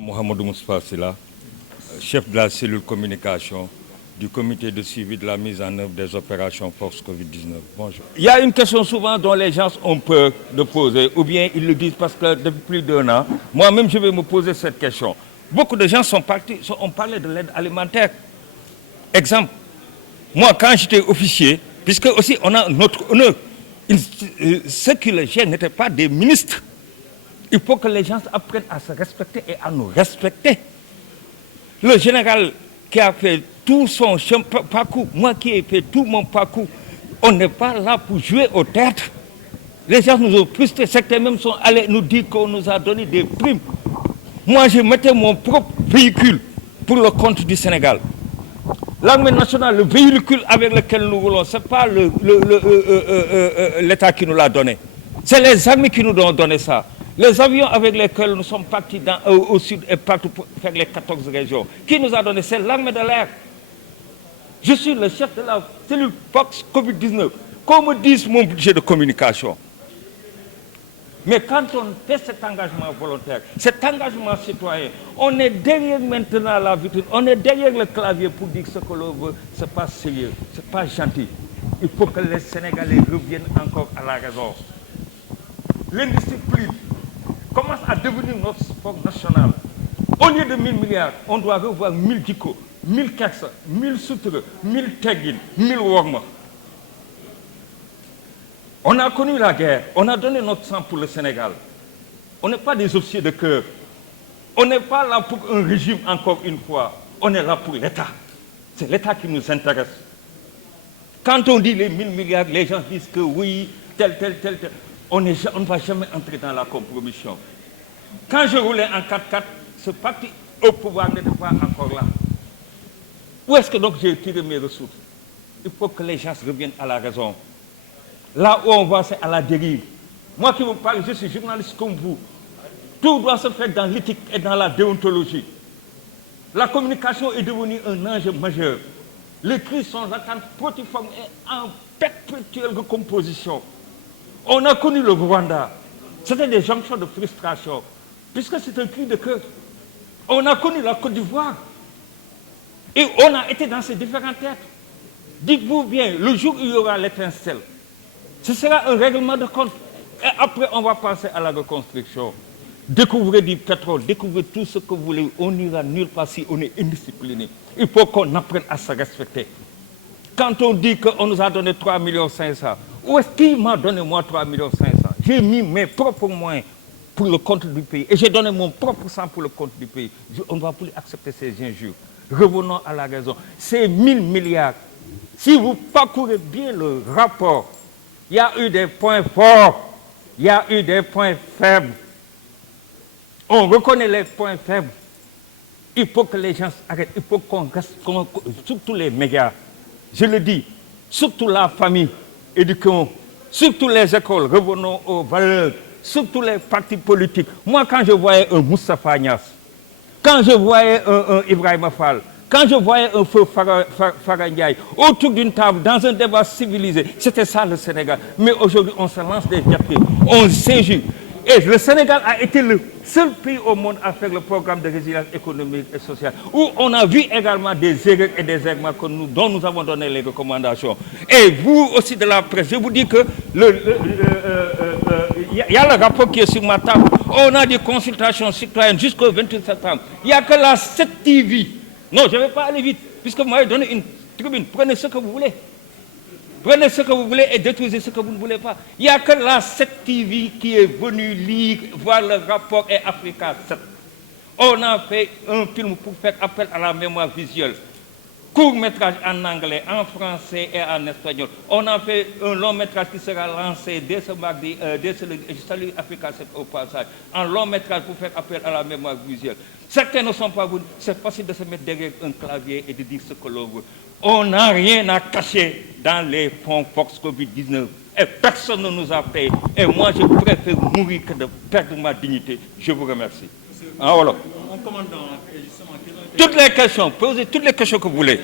Mohamedou Moustapha Silla, chef de la cellule communication du comité de suivi de la mise en œuvre des opérations Force Covid-19. Bonjour. Il y a une question souvent dont les gens ont peur de poser, ou bien ils le disent parce que depuis plus d'1 an, moi-même je vais me poser cette question. Beaucoup de gens ont parlé de l'aide alimentaire. Exemple, moi quand j'étais officier, puisque aussi on a notre honneur, ceux qui le gèrent n'étaient pas des ministres. Il faut que les gens apprennent à se respecter et à nous respecter. Le général qui a fait tout son parcours, moi qui ai fait tout mon parcours, on n'est pas là pour jouer au théâtre. Les gens nous ont frustrés, certains même sont allés nous dire qu'on nous a donné des primes. Moi, je mettais mon propre véhicule pour le compte du Sénégal. L'armée nationale, le véhicule avec lequel nous roulons, ce n'est pas l'État qui nous l'a donné. C'est les armées qui nous ont donné ça. Les avions avec lesquels nous sommes partis au sud et partout pour faire les 14 régions. Qui nous a donné? C'est l'armée de l'air. Je suis le chef de la cellule Fox Covid-19. Qu'on me dise mon budget de communication. Mais quand on fait cet engagement volontaire, cet engagement citoyen, on est derrière maintenant la vitrine, on est derrière le clavier pour dire ce que l'on veut, ce n'est pas sérieux, ce n'est pas gentil. Il faut que les Sénégalais reviennent encore à la raison. L'indiscipline commence à devenir notre sport national. Au lieu de 1000 milliards, on doit revoir 1000 Diko, 1000 Kersa, 1000 Soutre, 1000 Teguin, 1000 Worma. On a connu la guerre, on a donné notre sang pour le Sénégal. On n'est pas des officiers de cœur. On n'est pas là pour un régime encore une fois. On est là pour l'État. C'est l'État qui nous intéresse. Quand on dit les 1000 milliards, les gens disent que oui, tel. On ne va jamais entrer dans la compromission. Quand je roulais en 4x4, ce parti au pouvoir n'était pas encore là. Où est-ce que donc j'ai tiré mes ressources? Il faut que les gens reviennent à la raison. Là où on va, c'est à la dérive. Moi qui vous parle, je suis journaliste comme vous. Tout doit se faire dans l'éthique et dans la déontologie. La communication est devenue un enjeu majeur. Les crises sont latentes, protiformes et en perpétuelle recomposition. On a connu le Rwanda. C'était des jonctions de frustration, puisque c'est un cri de cœur. On a connu la Côte d'Ivoire. Et on a été dans ces différentes têtes. Dites-vous bien, le jour où il y aura l'étincelle, ce sera un règlement de compte. Et après, on va passer à la reconstruction. Découvrez du pétrole, découvrez tout ce que vous voulez. On n'ira nulle part si on est indiscipliné. Il faut qu'on apprenne à se respecter. Quand on dit qu'on nous a donné 3,5 millions, où est-ce qu'il m'a donné moi 3,5 millions? J'ai mis mes propres moyens pour le compte du pays. Et j'ai donné mon propre sang pour le compte du pays. On ne va plus accepter ces injures. Revenons à la raison. Ces 1000 milliards, si vous parcourez bien le rapport, il y a eu des points forts, il y a eu des points faibles. On reconnaît les points faibles. Il faut que les gens arrêtent. Il faut qu'on reste, surtout les médias. Je le dis, surtout la famille, éduquons, surtout les écoles, revenons aux valeurs, surtout les partis politiques. Moi, quand je voyais un Moustapha Niasse, quand je voyais un Ibrahima Fall, quand je voyais un feu Farah Ndiaye, autour d'une table, dans un débat civilisé, c'était ça le Sénégal. Mais aujourd'hui, on se lance des diatribes, on s'injure. Et le Sénégal a été le seul pays au monde à faire le programme de résilience économique et sociale, où on a vu également des erreurs et des errements dont nous avons donné les recommandations. Et vous aussi de la presse, je vous dis que il y a le rapport qui est sur ma table. On a des consultations citoyennes jusqu'au 28 septembre. Il n'y a que la 7 TV. Non, je ne vais pas aller vite, puisque vous m'avez donné une tribune. Prenez ce que vous voulez. Prenez ce que vous voulez et détruisez ce que vous ne voulez pas. Il n'y a que la 7 TV qui est venue lire, voir le rapport et Africa 7. On a fait un film pour faire appel à la mémoire visuelle. Court-métrage en anglais, en français et en espagnol. On a fait un long-métrage qui sera lancé dès ce mardi, je salue Africa 7 au passage, un long-métrage pour faire appel à la mémoire visuelle. Certains ne sont pas venus, c'est facile de se mettre derrière un clavier et de dire ce que l'on veut. On n'a rien à cacher dans les fonds Fox Covid-19. Et personne ne nous a payé. Et moi, je préfère mourir que de perdre ma dignité. Je vous remercie. Monsieur, voilà. Mon commandant, justement, toutes les questions, posez toutes les questions que vous voulez.